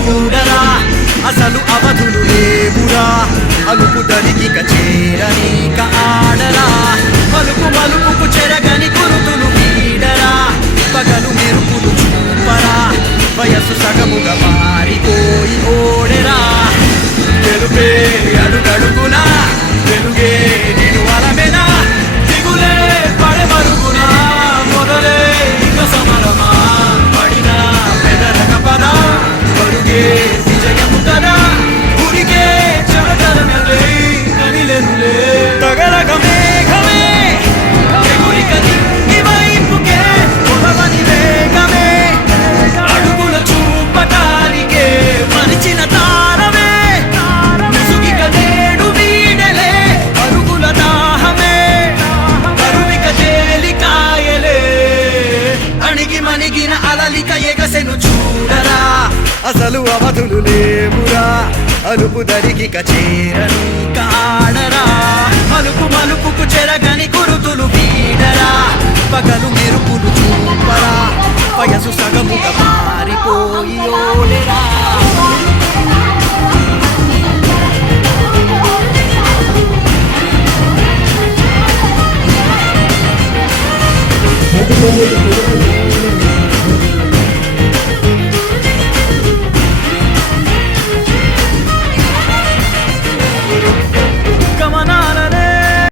చూడరా అసలు అవధులు లేవురా అలుపు దరికిక చేరనీక ఆడరా మలుపు మలుపుకు చెరగని గురుతులు వీడరా పగలు మెరుపులు చూపరా వయస్సు సగముగా మారిపోయి ఓడెరా తెలుపే అడుగడుగునా వెలుగే నేను అలమెనా దిగులే పడమరుగునా మొదలే ఇక సమరమా పడినా పెదరగ పద పరుగే విజయము కదా ఉరికే చరచరమలే కనిలెనులే తగలగ మేఘమే ఎగురిక దిక్కి వైపుకే పొలవని వేగమే అడుగుల చూపటానికే మరిచిన తారమే ముసుగిక నేడు వీడలే అరుగుల దాహమే కరువిక తేలికాయలే అణిగి మణిగిన అలలిక ఎగసెను చూడరా అసలు అవధులు లేవురా అలుపు దరికిక చేరని కాడరా మలుపు మలుపుకు చెరగని గురుతులు వీడరా పగలు మెరుపులు చూపరా వయసు సగముగా మారిపోయి ఓడెరా Thank you.